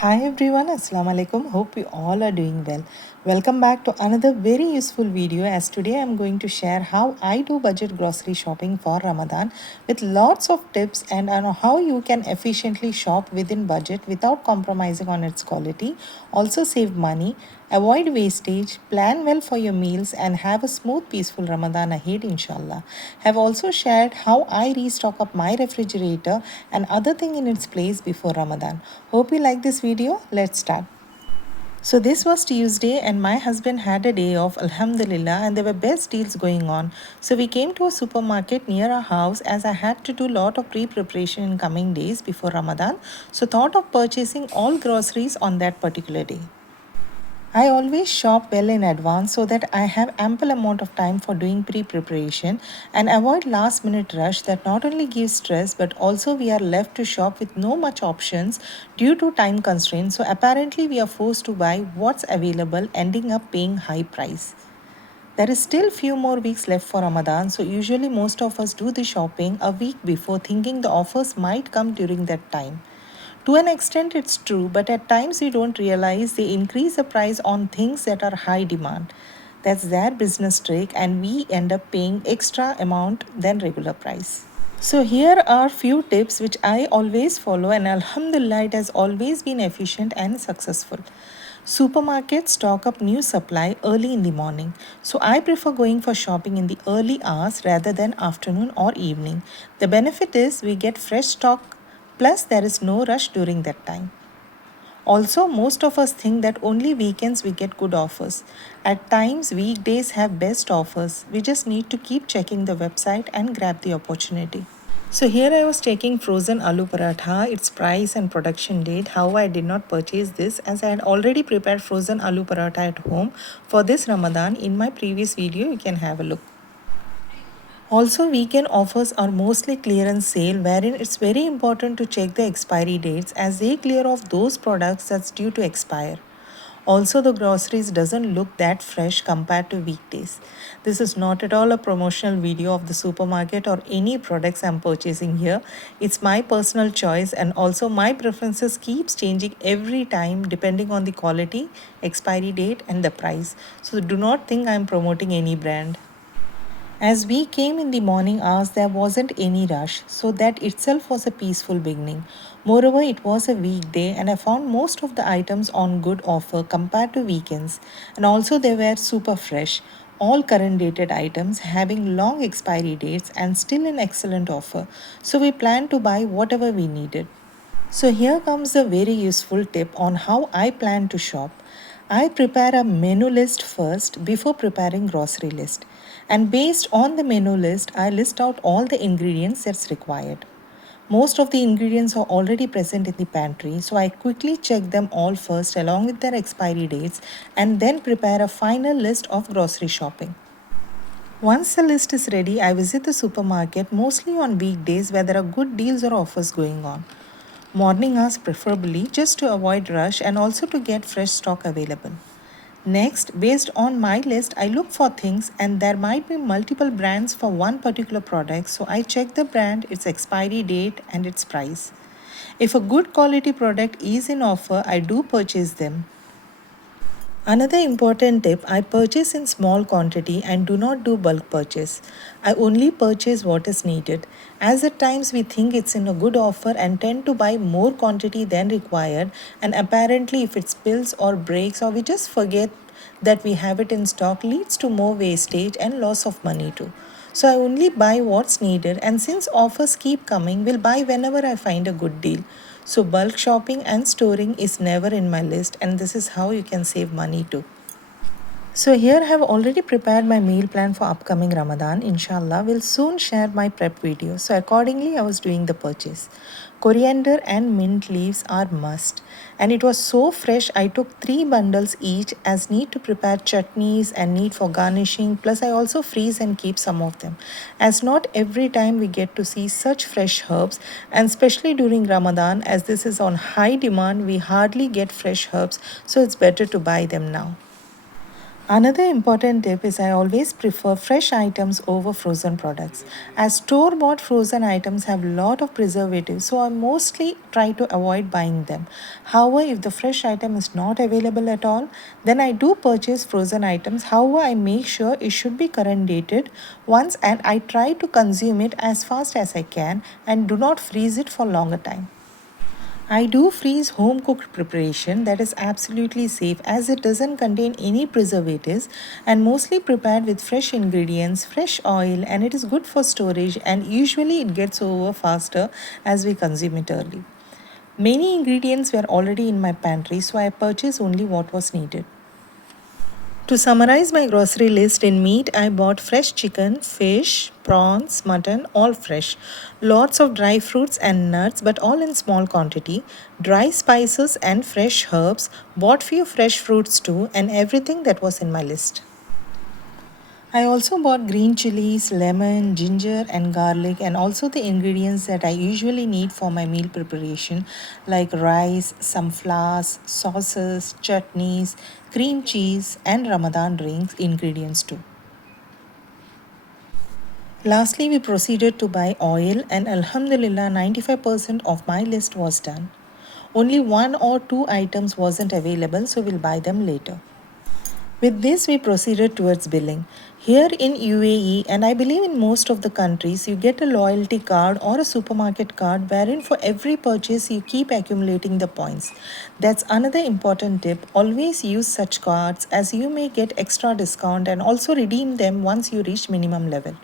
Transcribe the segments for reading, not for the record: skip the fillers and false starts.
Hi everyone, Assalamu alaikum. Hope you all are doing well. Welcome back to another very useful video. As today I'm going to share how I do budget grocery shopping for Ramadan with lots of tips and on how you can efficiently shop within budget without compromising on its quality, also save money, avoid wastage, plan well for your meals and have a smooth peaceful Ramadan ahead inshallah. Have also shared how I restock up my refrigerator and other thing in its place before Ramadan. Hope you like this video. Let's start. So this was Tuesday and my husband had a day off, Alhamdulillah, and there were best deals going on. So we came to a supermarket near our house as I had to do lot of pre-preparation in coming days before Ramadan. So thought of purchasing all groceries on that particular day. I always shop well in advance so that I have ample amount of time for doing pre-preparation and avoid last minute rush that not only gives stress but also we are left to shop with no much options due to time constraints. So apparently we are forced to buy what's available, ending up paying high price. There is still few more weeks left for Ramadan, so usually most of us do the shopping a week before thinking the offers might come during that time. To an extent, it's true, but at times we don't realize they increase the price on things that are high demand. That's their business trick, and we end up paying extra amount than regular price. So here are few tips which I always follow, and Alhamdulillah, it has always been efficient and successful. Supermarkets stock up new supply early in the morning. So I prefer going for shopping in the early hours rather than afternoon or evening. The benefit is we get fresh stock plus there is no rush during that time. Also, most of us think that only weekends we get good offers. At times, weekdays have best offers. We just need to keep checking the website and grab the opportunity. So here I was taking frozen aloo paratha, its price and production date. How I did not purchase this as I had already prepared frozen aloo paratha at home for this Ramadan. In my previous video, you can have a look. Also, weekend offers are mostly clearance sale wherein it's very important to check the expiry dates as they clear off those products that's due to expire. Also, the groceries doesn't look that fresh compared to weekdays. This is not at all a promotional video of the supermarket or any products I'm purchasing here. It's my personal choice and also my preferences keeps changing every time depending on the quality, expiry date and the price. So do not think I'm promoting any brand. As we came in the morning hours, there wasn't any rush, so that itself was a peaceful beginning. Moreover, it was a weekday, and I found most of the items on good offer compared to weekends, and also they were super fresh. All current dated items having long expiry dates and still in excellent offer. So we planned to buy whatever we needed. So here comes a very useful tip on how I plan to shop. I prepare a menu list first before preparing grocery list. And based on the menu list, I list out all the ingredients that's required. Most of the ingredients are already present in the pantry, so I quickly check them all first along with their expiry dates and then prepare a final list of grocery shopping. Once the list is ready, I visit the supermarket mostly on weekdays where there are good deals or offers going on. Morning hours preferably just to avoid rush and also to get fresh stock available. Next, based on my list, I look for things and there might be multiple brands for one particular product, so I check the brand, its expiry date and its price. If a good quality product is in offer, I do purchase them. Another important tip, I purchase in small quantity and do not do bulk purchase. I only purchase what is needed, as at times we think it's in a good offer and tend to buy more quantity than required, and apparently if it spills or breaks or we just forget that we have it in stock leads to more wastage and loss of money too. So I only buy what's needed, and since offers keep coming, will buy whenever I find a good deal. So bulk shopping and storing is never in my list, and this is how you can save money too. So here I have already prepared my meal plan for upcoming Ramadan. Inshallah, will soon share my prep video. So accordingly, I was doing the purchase. Coriander and mint leaves are must. And it was so fresh, I took 3 bundles each as need to prepare chutneys and need for garnishing. Plus I also freeze and keep some of them. As not every time we get to see such fresh herbs, and especially during Ramadan as this is on high demand, we hardly get fresh herbs. So it's better to buy them now. Another important tip is I always prefer fresh items over frozen products, as store bought frozen items have a lot of preservatives, so I mostly try to avoid buying them. However, if the fresh item is not available at all, then I do purchase frozen items. However, I make sure it should be current dated once, and I try to consume it as fast as I can and do not freeze it for longer time. I do freeze home cooked preparation that is absolutely safe as it doesn't contain any preservatives and mostly prepared with fresh ingredients, fresh oil, and it is good for storage and usually it gets over faster as we consume it early. Many ingredients were already in my pantry, so I purchased only what was needed. To summarize my grocery list, in meat, I bought fresh chicken, fish, prawns, mutton, all fresh. Lots of dry fruits and nuts, but all in small quantity. Dry spices and fresh herbs. Bought few fresh fruits too, and everything that was in my list. I also bought green chilies, lemon, ginger, and garlic, and also the ingredients that I usually need for my meal preparation, like rice, some flours, sauces, chutneys, cream cheese, and Ramadan drinks ingredients too. Lastly, we proceeded to buy oil, and Alhamdulillah, 95% of my list was done. Only one or two items wasn't available, so we'll buy them later. With this, we proceeded towards billing. Here in UAE, and I believe in most of the countries, you get a loyalty card or a supermarket card wherein for every purchase you keep accumulating the points. That's another important tip. Always use such cards as you may get extra discount and also redeem them once you reach minimum level.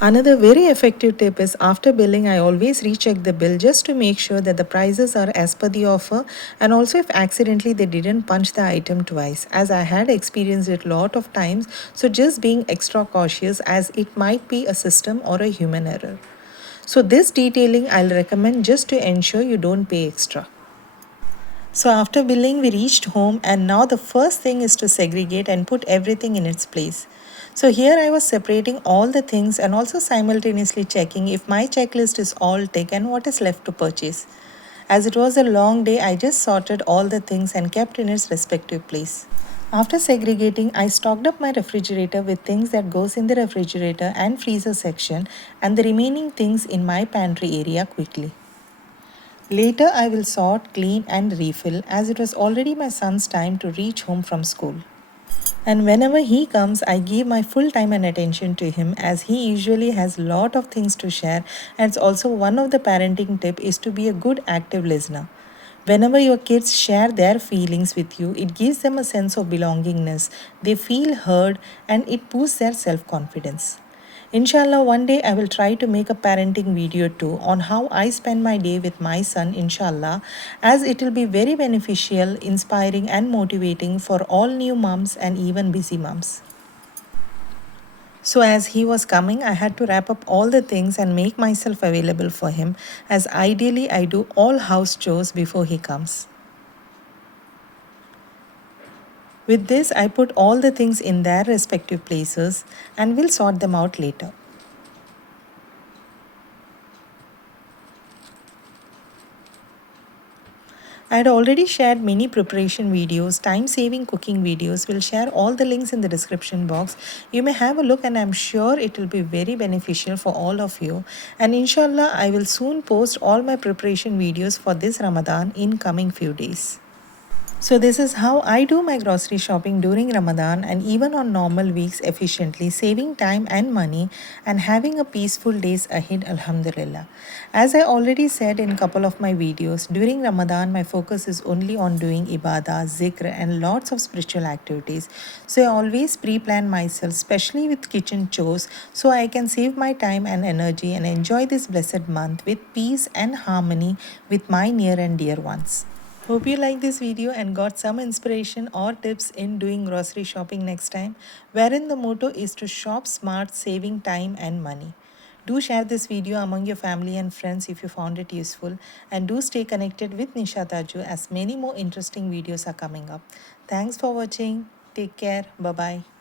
Another very effective tip is after billing, I always recheck the bill just to make sure that the prices are as per the offer and also if accidentally they didn't punch the item twice, as I had experienced it a lot of times. So just being extra cautious as it might be a system or a human error. So this detailing I'll recommend just to ensure you don't pay extra. So after billing, we reached home, and now the first thing is to segregate and put everything in its place. So here I was separating all the things and also simultaneously checking if my checklist is all tick and what is left to purchase. As it was a long day, I just sorted all the things and kept in its respective place. After segregating, I stocked up my refrigerator with things that goes in the refrigerator and freezer section and the remaining things in my pantry area quickly. Later, I will sort, clean, and refill as it was already my son's time to reach home from school. And whenever he comes, I give my full time and attention to him as he usually has a lot of things to share. And it's also one of the parenting tip is to be a good active listener. Whenever your kids share their feelings with you, it gives them a sense of belongingness. They feel heard and it boosts their self confidence. Inshallah, one day I will try to make a parenting video too on how I spend my day with my son, inshallah, as it will be very beneficial, inspiring, and motivating for all new moms and even busy moms. So, as he was coming, I had to wrap up all the things and make myself available for him, as ideally I do all house chores before he comes. With this, I put all the things in their respective places and will sort them out later. I had already shared many preparation videos, time saving cooking videos. We'll share all the links in the description box. You may have a look, and I'm sure it will be very beneficial for all of you. And inshallah, I will soon post all my preparation videos for this Ramadan in coming few days. So this is how I do my grocery shopping during Ramadan and even on normal weeks efficiently, saving time and money and having a peaceful days ahead, alhamdulillah. As I already said in a couple of my videos, during Ramadan my focus is only on doing ibadah, zikr and lots of spiritual activities. So I always pre-plan myself, especially with kitchen chores, so I can save my time and energy and enjoy this blessed month with peace and harmony with my near and dear ones. Hope you like this video and got some inspiration or tips in doing grocery shopping next time, wherein the motto is to shop smart, saving time and money. Do share this video among your family and friends if you found it useful, and do stay connected with Nisha Thaju as many more interesting videos are coming up. Thanks for watching. Take care. Bye bye.